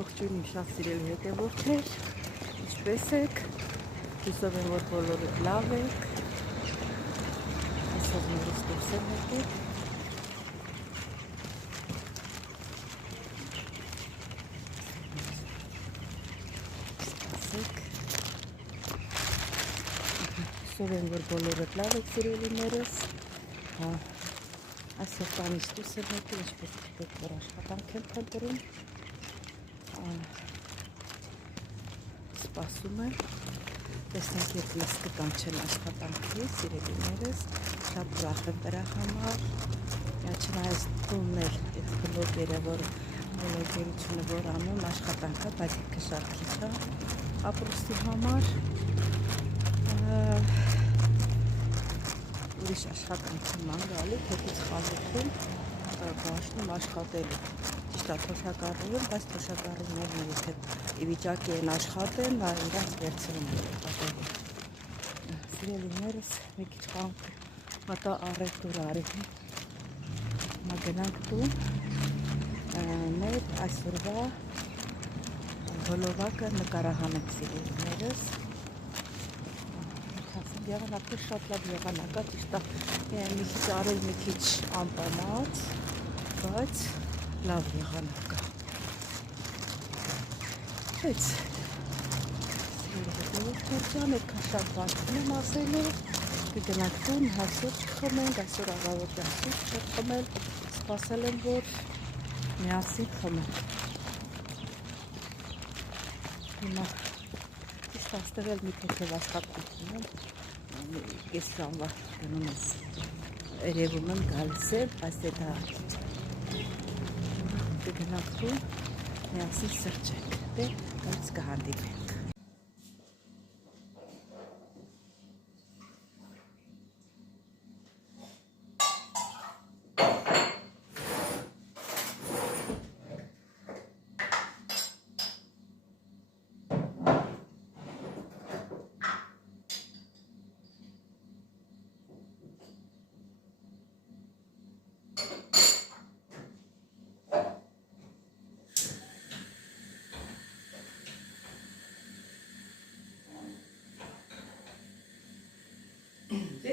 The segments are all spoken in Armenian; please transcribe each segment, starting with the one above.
Ողջույն իմ շատ սիրելի հետևորդներ, ինչպե՞ս եք, հուսով եմ, որ բոլորդ լավ եք, այսօր նորից դուրս եմ եկել, սպասեք, հուսով եմ, որ բոլորդ լավ եք սիրելիներս, այսօր տանից դուրս եմ եկել, ինչպես գիտեք, որ աշխատանք եմ փնտրում, սպասում եմ, տեսնենք երբ ես կկանչեն աշխատանքի, սիրելիներս, շատ ուրախ եմ դրա համար, չնայած տունն էլ այդ բլոգերը, որ բլոգերությունը որ անում աշխատանքը, բայց ինքը շատ քիչ է ապրուստի համար, ուրիշ աշխատանք ման գալի, թեկից խանութում բաշնում աշխատելու, ճիշտ է թոշակառուում, բայց թոշակառուներն եթե ի վիճակի են աշխատեն, իրանք վերցնում են աշխատելու։ Սիրելիներս մի քիչ մտա առևտուր արի, գնանք տուն, մեր այսօրվա գլովակը նկարահանենք սիրելիներս, եղանակը շատ լավ եղանակա, ճիշտ է մի քիչ արել մի քիչ անպամած, բայց լավ եղանակա։ Բայց հետևորդներ ջան, շատ բան չունեմ ասելու, կգնանք տուն, հասուց չխմենք, այսօր առավոտյան սուրճ չեմ խմել, սպասել եմ, որ միասին խմենք։ Հիմա ճիշտ աստեղ էլ մի թեթև աշխատանք ունեմ, կես ժամվա գնում եմ, երևում եմ գալիս եմ, այս է դա կգնանք տուն, միասին սրճենք, դե գալիս կհանդիպենք։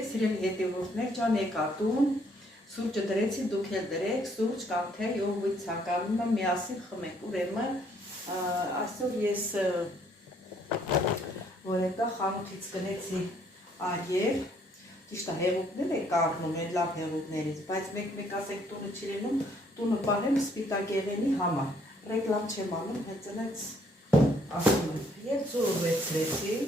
Սիրելի հետևորդներ ջան, եկա տուն, սուրճը դրեցի, դուք էլ դրեք, սուրճ կամ թե ով ցանկանում եմ միասին խմենք, ուրեմն այսօր ես որ եկա խանութից գնեցի արև, ճիշտ է հեղուկներ եք առնում, այդ լավ հեղուկներից, բայց մեկ ասենք տունը չի լինում, տունը պահեմ սպիտակեղենի համար, ռեկլամ չեմ անում, հենց այնց ասում եմ, և ծուռվեցրեցի,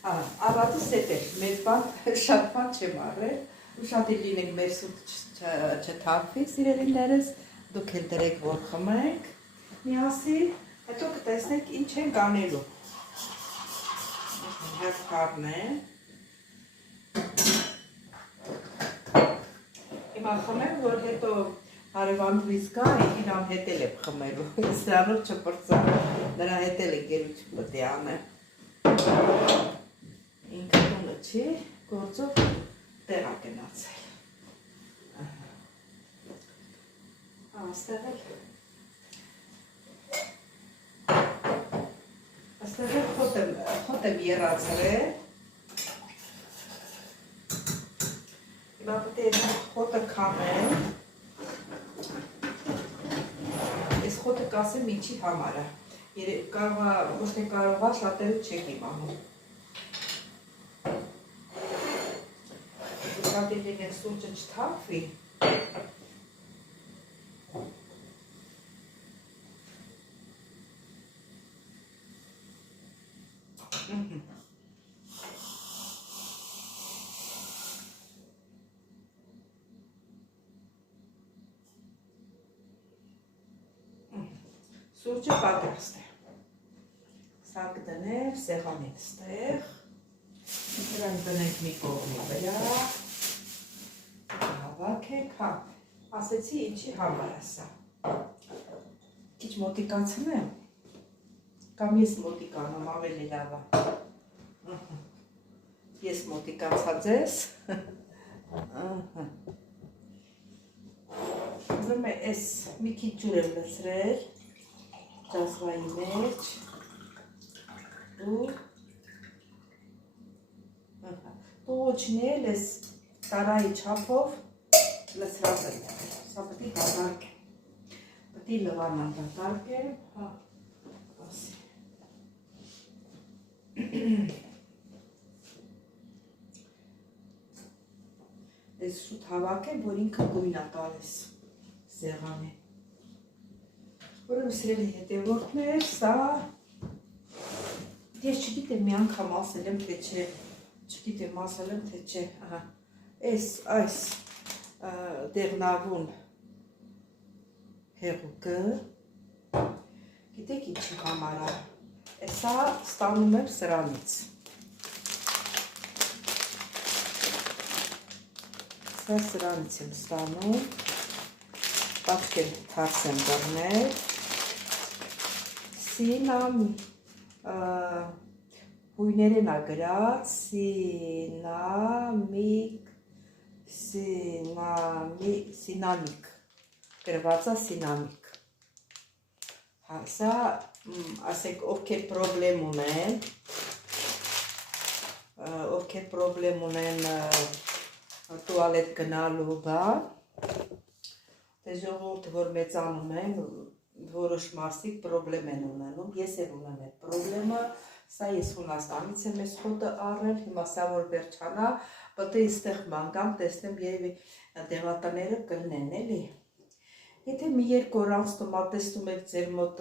Առածս հետ էր, մեծ բան, շատ բան չեմ առել, ուշադիր լինենք մեր սուրճ չթափվի սիրելիներս, դուք էլ դրեք, որ խմենք միասին, հետո կտեսնենք ինչ ենք անելու։ Հերթարն է։ Հիմա խմեմ, որ հետո հարևանուհիս գա, իրան հետ էլ եմ խմելու, սրանով չպրծա, նրա հետ էլ ընկերություն պետք է անեմ։ Ինքը տունը չի, գործով տեղ է գնացել։ Աստեղ էլ խոտ եմ եռացրել։ Հիմա պետք է խոտը քամեմ։ Այս խոտը կասեմ ինչի համար է։ Ոչ թե կարող է շատերը չեք իմանում։ Շատ լինենք սուրճը չթափվի, սուրճը պատրաստ է, սա կդնեմ սեղանին ստեղ, դրան դնենք մի կողմի վրա, հավաքենք, ասեցի ինչի համար է սա, քիչ մոտիկացնեմ, կամ ես մոտիկանամ ավելի լավ է, ես մոտիկացա ձեզ, ուզում եմ այս մի քիչ ջուր եմ լցրել, ջազվայի մեջ ու տուղոչնել ես տարայի չափով լսրած եմ եղել, սա պտի դատարկ եմ, պտի լվանան դատարկ եմ, ասի, ես շուտ հավակ եմ, որ ինքը գույնա տալես սեղան է, որը սրելի հետևորդներ, սա, ես չգիտեմ մի անգամ ասել եմ, թե չէ, չգիտեմ ասել եմ, թե չէ, այս դեղնավուն հեղուկը, գիտեք ինչի համար է, սա ստանում եմ սրանից, սա սրանից եմ ստանում, պատկել թարս եմ դրնել, հույներեն է գրած, սինամիկ, գրված է սինամիկ, սա, ասեք, ովքեր պրոբլեմ ունեն տուալետ գնալու բան, դե ժողովուրդը, որ մեծանում են, որոշ մարդիկ պրոբլեմ են ունենում, ես էլ ունեմ այդ պրոբլեմը, սա ես Հունաստանից եմ ես խոտը առել, հիմա սա որ վերջանա, պետք է այստեղ մանգամ, տեսնեմ երևի դեղատները կլնեն, էլի։ Եթե մի երկու օր անցնում ա, տեսնում եք ձեր մոտ,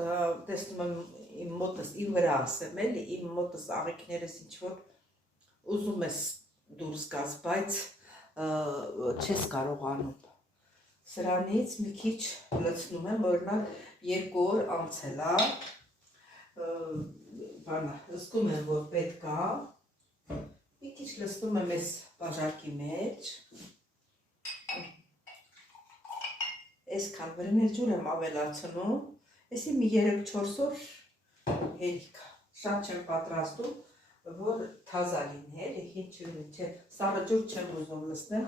տեսնում եմ իմ մոտս, իմ վրա ասեմ, էլի, իմ մոտս աղիքներս ինչ-որ ուզում ես դուրս գաս, բայց չես կարողանում։ Սրանից մի քիչ լցնում եմ, օրինակ երկու օր անցել ա, լսկում եմ, որ պետք է, մի քիչ լսնում եմ ես բաժակի մեջ, այսքան վրներ ջուր եմ ավելացնում, եսի մի 3-4 օր հերիք, շատ չեմ պատրաստում, որ թազա լինի, էլի, հին չլինի, չէ, սառը ջուր չեմ ուզում լսնեմ,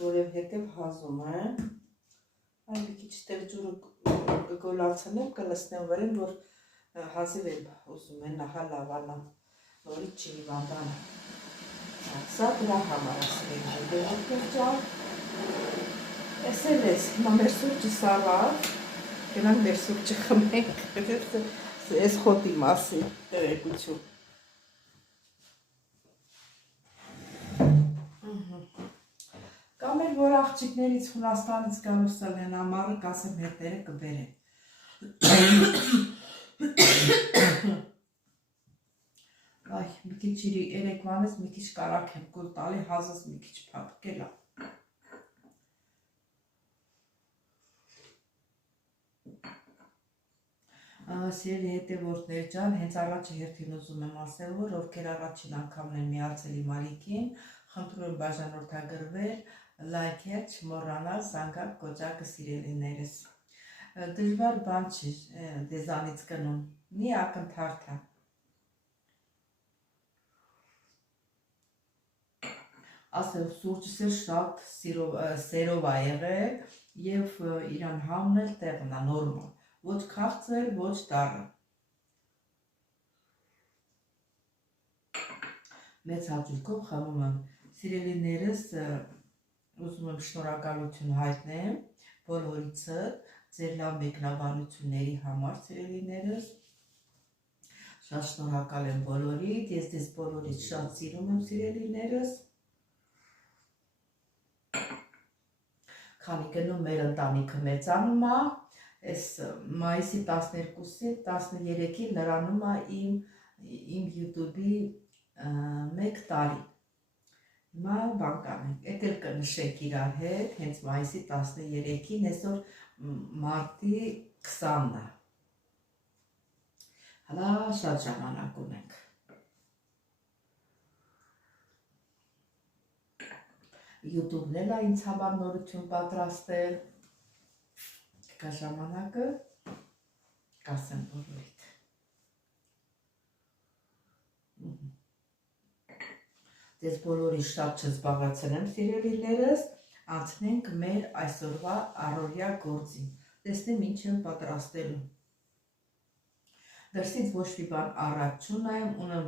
որովհետև հազում եմ, այ մի քիչ տեղ ջուրը գոլացնեմ, կլսնեմ վրեն, որ հազիվ եմ ուզում են նահա լավանա, նորից չի հիվանդանը, սա դրա համար ասրել է, դեղոտներ ճար, ես էլ ես, հիմա մեր սուրճը սարավ, գնանք մեր սուրճը խմենք, ես խոտի մասի տեղեկություն։ Կամ էլ որ աղջիկներից Հունաստանից գալուս են ամառը կասեմ հետերը կբերեն։ Այ, մի քիչ երեկվանից մի քիչ կարակ եմ կուլ տալի, հազս մի քիչ փափկել է։ Սիրելի հետևորդներ ջան, հենց առաջի հերթին ուզում եմ ասել, որ ովքեր առաջին անգամն են միացել իմ ալիքին, խնդրում եմ բաժանորդագրվել, լայքել, չմոռանալ, զանգակ կոճակը սիրելիներս։ Դժվար բան չի դեզանից կնում, մի ակնթարթ է։ Ասել սուրճս էլ շատ սերով է եղել և իրան համն էլ տեղն է նորմալ, ոչ քաղցր, ոչ դառը։ Մեծ հաճույքով խմում եմ, սիրելիներս ուզում եմ շնորհակալություն հայտնեմ բոլորիցը, ձեր լավ մեկնաբանությունների համար, սիրելիներս, շատ շնորհակալ եմ բոլորիդ, ես ձեզ բոլորից շատ սիրում եմ, սիրելիներս, քանի գնում մեր ընտանիքը մեծանում է, այս մայիսի 12-ի, 13-ի լրանում է իմ YouTube-ի 1 տարի։ Հիմա բան կանենք, էդ էլ կնշենք իրար հետ, հենց մայիսի 13-ին, այսօր մարտի 20-ն է։ Հլա շատ ժամանակ ունենք։ YouTube-ն էլ է ինձ համար նորություն պատրաստել, կա ժամանակը, կասեմ բոլորիդ։ Ձեզ բոլորի շատ չզբաղացնեմ, սիրելիներս, անցնենք մեր այսօրվա առօրյա գործին, տեսնեմ ինչ եմ պատրաստելու։ դրսից ոչ մի բան առաջ չունեմ, ունեմ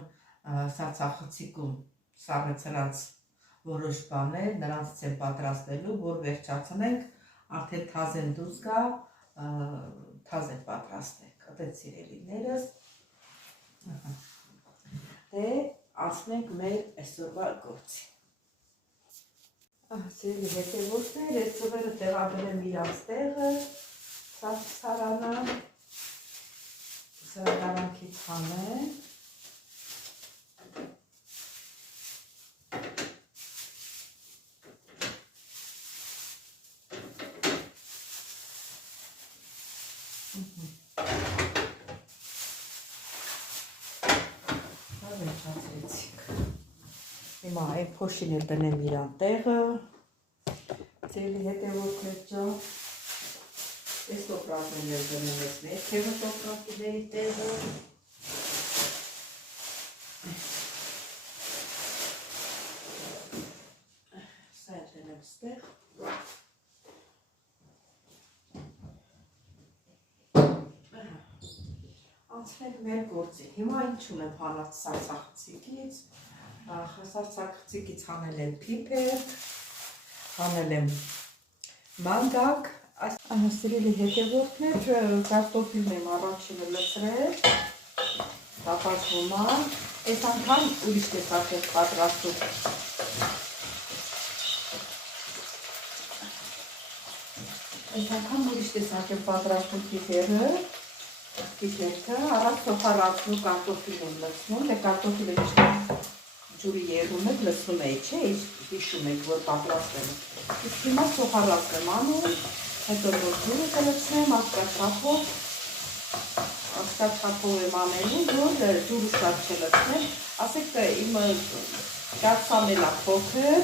սարսափցիկում սառեցրած որոշ բաներ, նրանցից եմ պատրաստելու, որ վերջացնենք, արդեն թազեն դուրս գա, թազեն պատրաստենք, այդպես սիրելիներս, դե անցնենք մեր այսօրվա գործի։ Սիրելի հետևորդներ, այս ծովերը տեղադրեմ իրանց տեղը, սարանը, սրադարանքից հանեմ, հիմա այն փոշին էլ դնեմ իրան տեղը, ծելի հետևորդներ ջան, այս տոպրակն էլ դնեմ ես ներքևը տոպրակիների տեղը, սա էլ դնեմ ստեղ, անցնենք մեր գործին, հիմա ինչ ունեմ հանած սարսափցիկից, սարսափցիկից հանել եմ փիփեր, հանել եմ մանգակ, սիրելի հետևորդներ, կարտոֆիլն եմ առաջինը լցրել, տապացվում է, այս անգամ ուրիշ տեսակ եմ պատրաստում, փիփերը, փիփերքը, առանց սոխարացնու կարտոֆիլ եմ լցնում, դե կարտոֆիլը ջուրի երում եք լցնում էի, չէ, հիշում եք, որ պատրաստել եմ, իսկ հիմա սոխարած եմ անում, հետո որ ջուրը կլցնեմ, աստղաչափով եմ անելու, որ ջուրը շատ չլցնեմ, ասեք իմ կացան էլ է փոքր,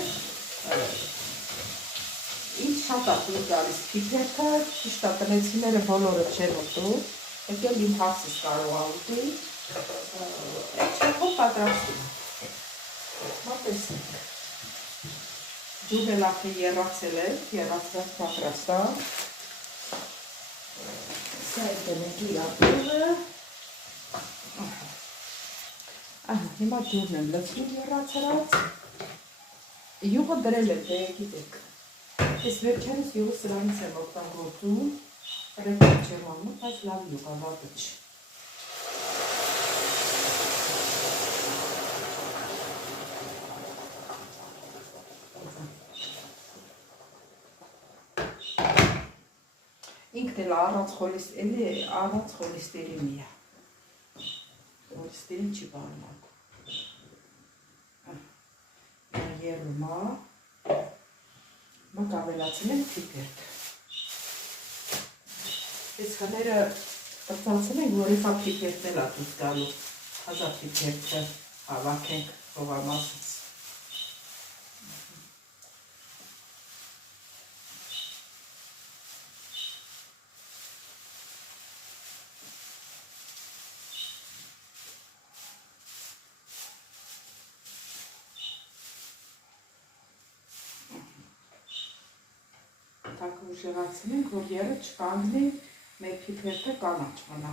ինձ շատ է դուր գալիս փիփերքը, ճիշտ է տնեցիները բոլորը չեն ուտում, եկել իմ հասից կարող է ուտել, այդ չափով պատրաստում եմ, մոտեցնենք, ջուրն էլ արդեն եռացել է, եռացրած պատրաստ է, սա էլ դնենք իրան տեղը, հիմա ջուրն եմ լցնում եռացրած, յուղը դրել եմ, դե գիտեք, ես վերջերս յուղը սրանից եմ օգտագործում, ռեքորդ չեմ անում, բայց լավ յուղ է, վատը չի։ Ինքն էլ առանց խոլիստերինի է, խոլիստերին չի բարմակում, երում է, մակ ավելացնենք փիփերքը, այս խները ըրծացնենք, որ եսա փիփերքն էլ է դուս գալու, հազա փիփերքը հավաքենք հողամասից, ուժեղացնենք, որ երը չկանգնի, մեր փիփերքը կանաչ մնա։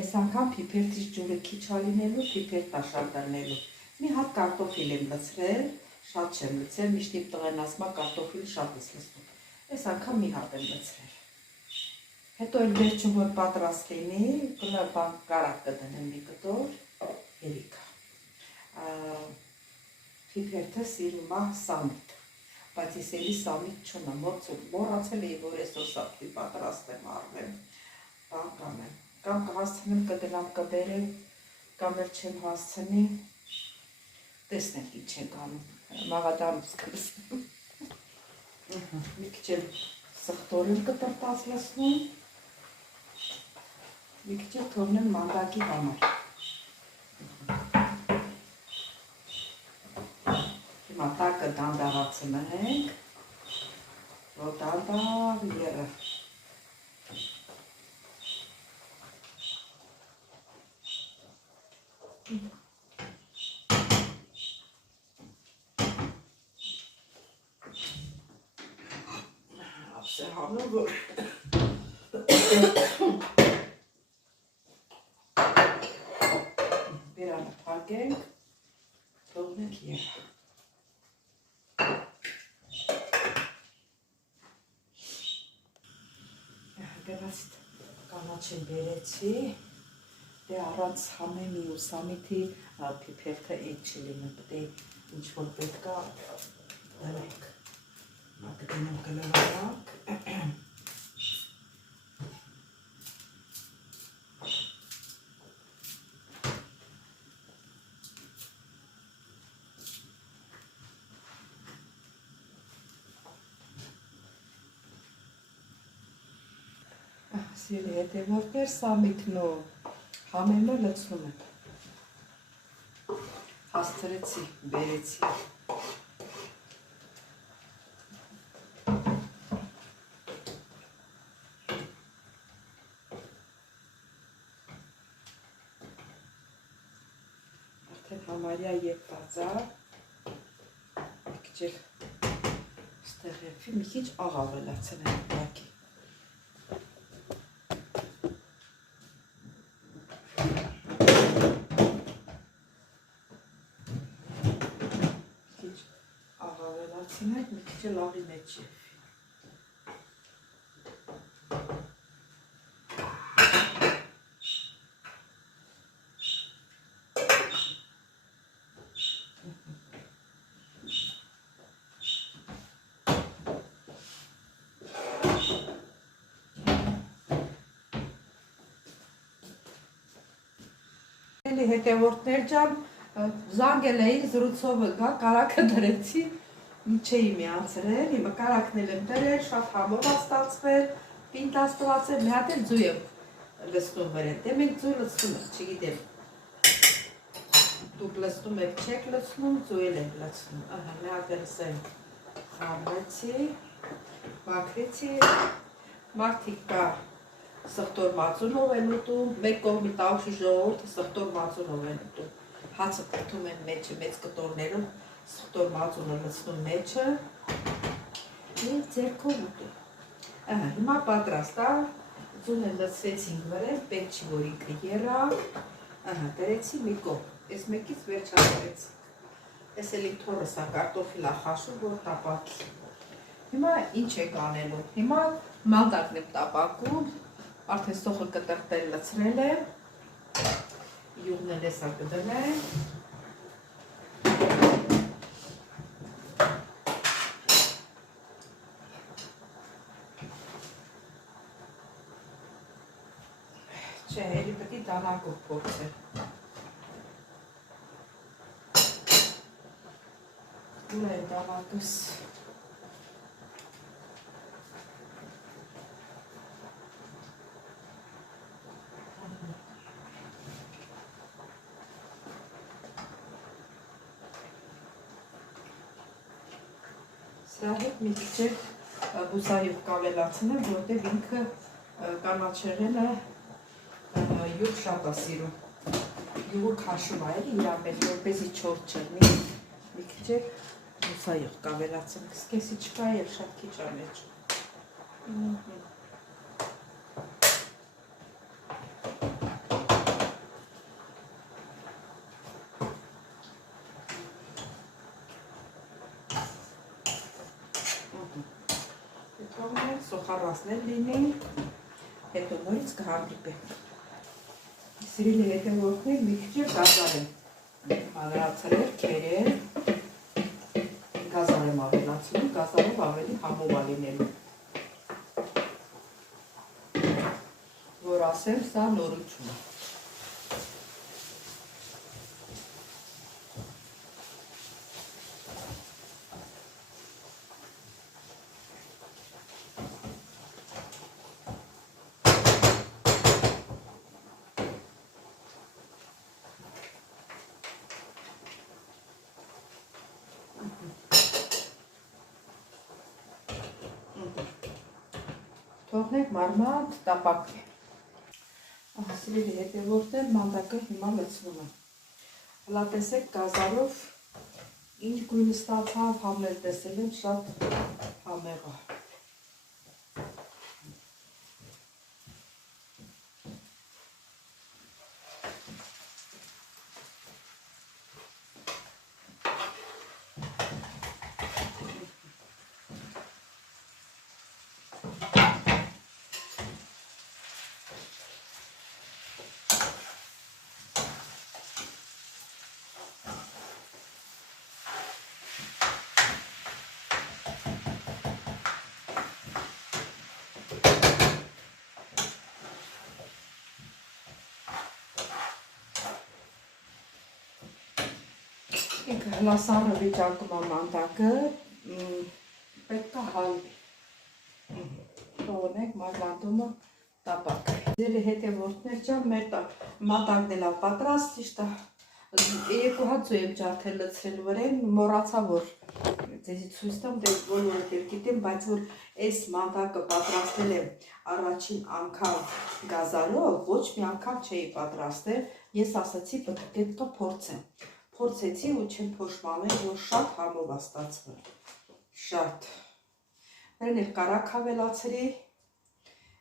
Այս անգամ փիփերթից ջուրը քիչ է լինելու, փիփերթ է շատ դառնելու։ Մի հատ կարտոֆիլ եմ լցրել, շատ չեմ լցրել, միշտ իմ տղեն ասում է կարտոֆիլ շատ ես լցնում։ Այս անգամ մի հատ եմ լցրել։ Հետո էլ վերջում որ պատրաստ լինի, կարակ կդնեմ մի կտոր, երիքը։ Փիփերթը սիրում է սամիտ։ Բայց ես էլի սամիտ չունեմ, մոռացել էի, որ այսօր սամիտ պատրաստեմ առնեմ, բան կանեմ, կամ կհասցնեմ կգնամ կբերեմ, կամ էլ չեմ հասցնի, տեսնենք ինչ ենք անում, մաղադամս կրսնում, մի քիչ էլ սխտորեն կտրտած լցնում, մի քիչ էլ թողնեմ մանդակի համար։ Մատակը դանդաղացնենք, որ դանդաղ երը։ Ապսե հանում, որ փակենք, թողնենք եղա։ Գնաց կանաչին բերեցի, դե առանց համեմի ու սամիթի փիփերքը էդ չի լինում, պետք է ինչ-որ պետք է դրենք, կդնեմ կլվարանք, Սիրի հետևորդներ սամիթն ու համեմը լցնում եմ, հաստրեցի, բերեցի, արդեն համարյա եկված է, մի քիչ ստեղ եփի, մի քիչ աղ ավելացնեմ ուղղակի։ Մի քիչ լավի մեջ եփի։ Հետևորդներ ջան, զանգել էին զրուցովը գա, կարակը դրեցի, չէի միացրել, հիմա կարակն էլ եմ դրել, շատ համով ստացվել, պինդ ստացվել, մի հատ էլ ձու եմ լցնում վրան, դե մենք ձու լցնում ենք, չգիտեմ, դուք լցնում եք, չեք լցնում, ձու էլ ենք լցնում, մի հատ էլ սեն խամեցի, մաքրեցի, մարդիկ կա սխտոր մածունով են ուտում, մեկ կողմի տավուշի ժողովուրդը սխտոր մածունով են ուտում, հացը կրթում են մեջը, մեծ կտորներում, սխտոր մածունը լցնում մեջը և ձերքով ուտում։ Հիմա պատրաստ է, ձունը լցվեցինք վրան, պետք չի որ ինքը եռա, դրեցի մի կողմ, այս մեկից վերջացրեցինք, այս էլ իմ թորս է կարտոֆիլ է խաշում, որ տապակի։ Հիմա ինչ եք անելու, հիմա մանդակն եմ տապակում, արդեն սոխը կտրտել լցրել եմ, յուղն էլ էսա կդնեմ, չէ, էլի պետք է դանակով փորձել, ուր է դանակս, սրա հետ մի քիչ բուսայուղ կավելացնեմ, որտեղ ինքը կանաչեղենը յուղ շատ է սիրում, յուղը քաշում է էլի իրա մեջ, որպեսզի չոր չլինի, մի քիչ բուսայուղ կավելացնեմ, սկեսի չկա և շատ քիչ է մեջ։ Սոխառասներ լինեն, հետո նորից կհանդիպենք։ Սիրելի հետևորդներ, մի քիչ գազար եմ ավելացրել, քերել, գազար եմ ավելացնում, գազարով ավելի համով է լինելու։ Որ ասեմ, սա նորություն է։ Թողնենք մարմանդ տապակվի։ Սիրելի հետևորդներ, մանդակը հիմա լցնում եմ։ Հլա տեսեք գազարով ինչ գույն ստացավ, համել տեսել եմ, շատ համեղ է։ ինքը հլասարը վիճակում է մանդակը, պետք է հալվի, թողնենք մագլանդումը տապակ։ Ձերի հետևորդներ ջան, մեր մատակն էլ պատրաստ, ճիշտ է, երկու հատ եմ ջարդել լցրել վրեն, մոռացա որ ձեզի ցույց տամ, դե բոլորը գիտեմ, բայց որ այս մատակը պատրաստել եմ առաջին անգամ գազարով, ոչ մի անգամ չէի պատրաստել, ես ասացի պետք է փորձեմ։ Փորձեցի ու չեմ փոշմանել, որ շատ համով է ստացվել։ Շատ։ Դրան էլ կարակ հավելացրի,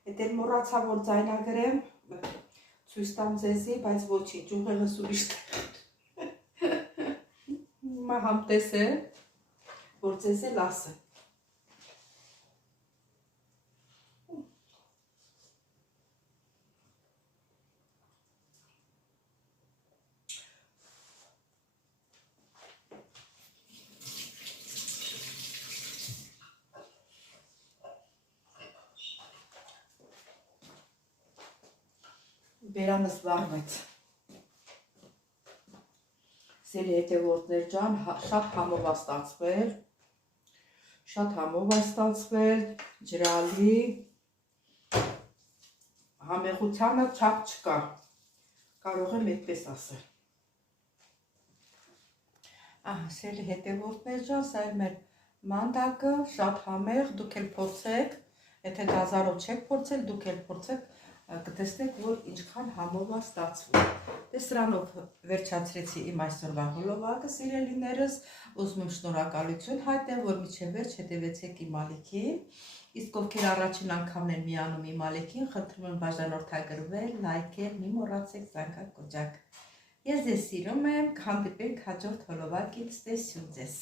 հետ էլ մոռացա որ ձայնագրեմ, ցույց տամ ձեզի, բայց ոչինչ, ուղեղս ուրիշ հիմա համտես է, որ ձեզ էլ ասեմ։ Բերանս վառվեց։ Սերի հետևորդներ ջան, շատ համով է ստացվել, ջրալի, համեղությանը չափ չկա, կարող եմ այդպես ասել։ Սերի հետևորդներ ջան, սա է մեր մանդակը, շատ համեղ, դուք էլ փորձեք, եթե գազարով չեք փորձել, դուք էլ փորձեք, կտեսնեք, որ ինչքան համով է ստացվում։ Դե սրանով վերջացրեցի իմ այսօրվա հոլովակը, սիրելիներս, ուզում եմ շնորհակալություն հայտնել, որ մինչև վերջ հետևեցեք իմ ալիքին, իսկ ովքեր առաջին անգամն են միանում իմ ալիքին, խնդրում եմ բաժանորդագրվել, լայքել, մի մոռացեք զանգակոճակ։ Ես ձեզ սիրում եմ, կհանդիպենք հաջորդ հոլովակից, տեսություն ձեզ։